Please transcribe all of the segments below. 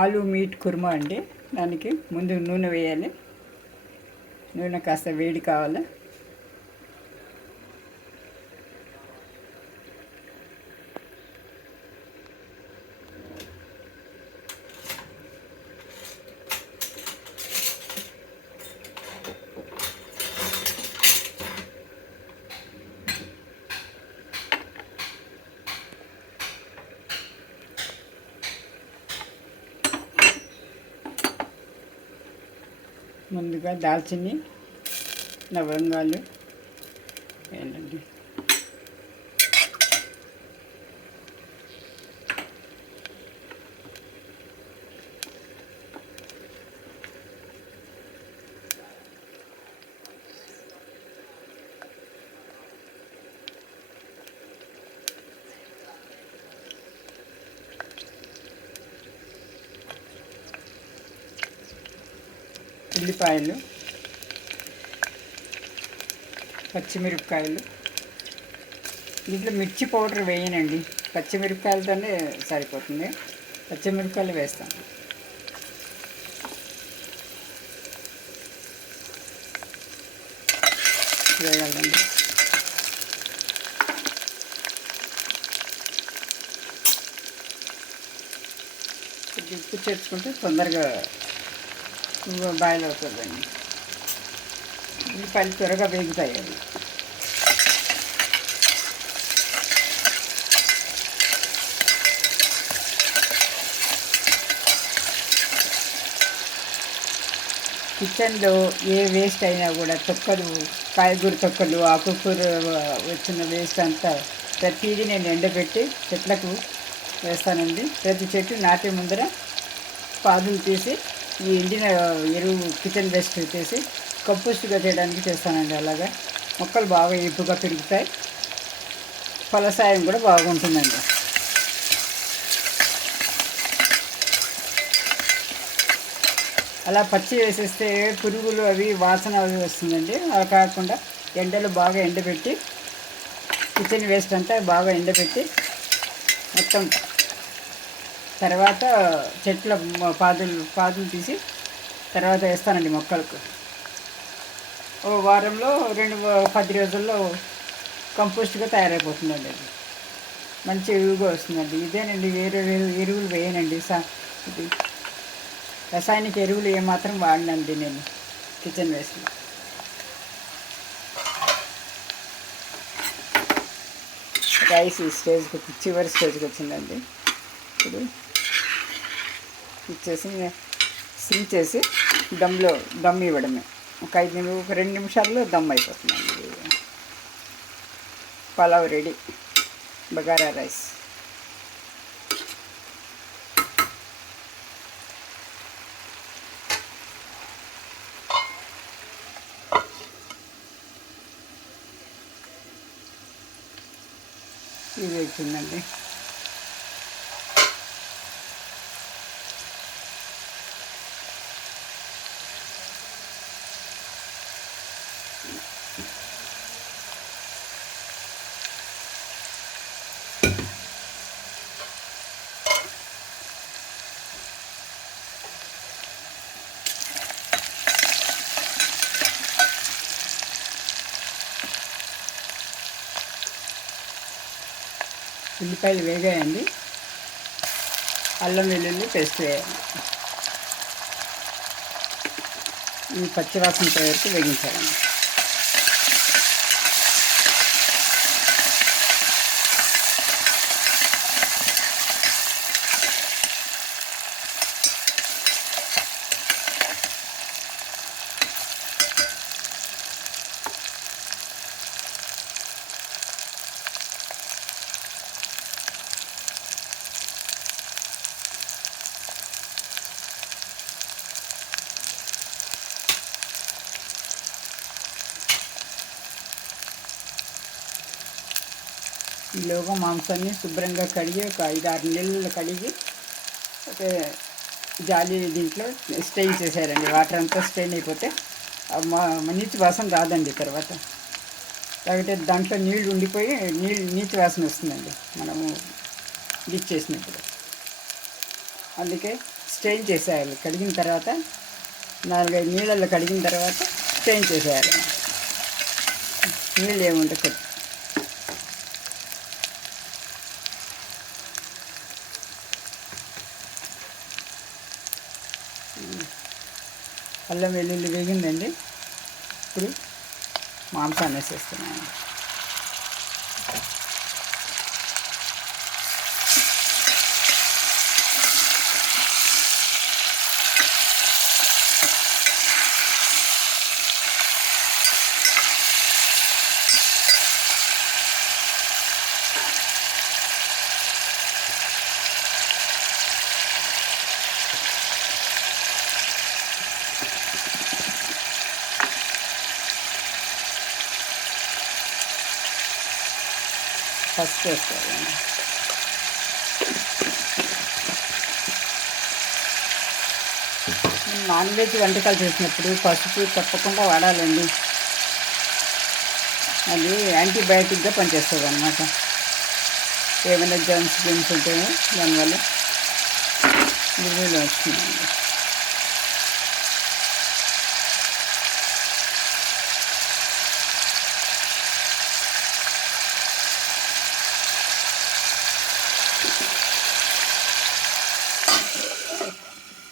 ఆలు మీట్ కుర్మా అండి. దానికి ముందు నూనె వేయాలి. నూనె కాస్త వేడి కావాలి. ముందుగా దాల్చిని లవంగాలు వేయాలండి. ఉల్లిపాయలు, పచ్చిమిరపకాయలు. దీంట్లో మిర్చి పౌడర్ వేయనండి, పచ్చిమిరపకాయలతోనే సరిపోతుంది. పచ్చిమిరపకాయలు వేస్తాను. వేయాలండి. ఉప్పు చేర్చుకుంటే తొందరగా బాయిల్ అవుతుందండి. ఉల్లిపాయలు త్వరగా వేగుతాయి. అవి కిచెన్లో ఏ వేస్ట్ అయినా కూడా తొక్కలు, కాయగూర తొక్కలు, ఆకుకూర వచ్చిన వేస్ట్ అంతా ప్రతిదీ నేను ఎండబెట్టి చెట్లకు వేస్తానండి. ప్రతి చెట్టు నాటే ముందర పాదులు తీసి ఈ ఎండిన ఎరువు కిచెన్ వేస్ట్ తీసి కంపోస్ట్గా చేయడానికి చేస్తానండి. అలాగా మొక్కలు బాగా ఏపుగా పెరుగుతాయి, ఫలసాయం కూడా బాగుంటుందండి. అలా పచ్చి వేసేస్తే పురుగులు అవి వాసన అవి వస్తుందండి. అలా కాకుండా ఎండలు బాగా ఎండబెట్టి కిచెన్ వేస్ట్ అంతా బాగా ఎండబెట్టి మొత్తం తర్వాత చెట్ల పాదులు తీసి తర్వాత వేస్తానండి మొక్కలకు. ఓ వారంలో 10 రోజుల్లో కంపోస్ట్గా తయారైపోతుందండి. అది మంచి ఎరువుగా వస్తుందండి. ఇదేనండి, వేరే ఎరువులు వేయనండి. ఇది రసాయనిక ఎరువులు ఏమాత్రం వాడినండి నేను కిచెన్ వేస్ట్లో. రైస్ ఈ స్టేజ్కి, చివరి స్టేజ్కి వచ్చిందండి. ఇప్పుడు ఇచ్చేసి సిమ్ చేసి దమ్ ఇవ్వడమే. ఒక 2 నిమిషాల్లో దమ్ అయిపోతుందండి. Pulao ready, bagara rice. ఇది వచ్చిందండి. ఉల్లిపాయలు వేగాయండి. అల్లం వెల్లుల్లి పేస్ట్ వేయాలి. ఈ పచ్చివాసన పోయే వరకు వేగించాలండి. ఈలోగా మాంసాన్ని శుభ్రంగా కడిగి ఒక 5-6 నీళ్ళు కడిగి ఒక జాలి దీంట్లో స్ట్రెయిన్ చేశారండి. వాటర్ అంతా స్ట్రెయిన్ అయిపోతే నీచు వాసన రాదండి. తర్వాత లేకపోతే దాంట్లో నీళ్ళు ఉండిపోయి నీచు వాసన వస్తుందండి మనము డిచ్ చేసినప్పుడు. అందుకే స్ట్రెయిన్ చేసేయాలి. కడిగిన తర్వాత 4-5 నీళ్ళల్లో కడిగిన తర్వాత స్ట్రెయిన్ చేసేయాలి. నీళ్ళు ఏమి ఉండకూడదు. అల్లం వెల్లుల్లి వేగిందండి. ఇప్పుడు మాంసాన్ని వేసేస్తున్నాను. పసుపు వేసుకోవాలండి. నాన్ వెజ్ వంటకాలు చేసినప్పుడు పసుపు తప్పకుండా వాడాలండి. అది యాంటీబయాటిక్గా పనిచేస్తుంది అన్నమాట. ఏమైనా జర్మ్స్ ఉంటాయో దానివల్ల విలువలు వస్తుందండి.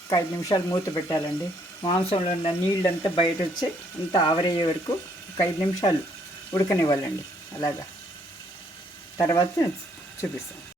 ఒక 5 నిమిషాలు మూత పెట్టాలండి. మాంసంలో ఉన్న నీళ్ళంతా బయట వచ్చి అంతా ఆవరయ్యే వరకు ఒక 5 నిమిషాలు ఉడకనివ్వాలండి. అలాగా తర్వాత చూపిస్తాను.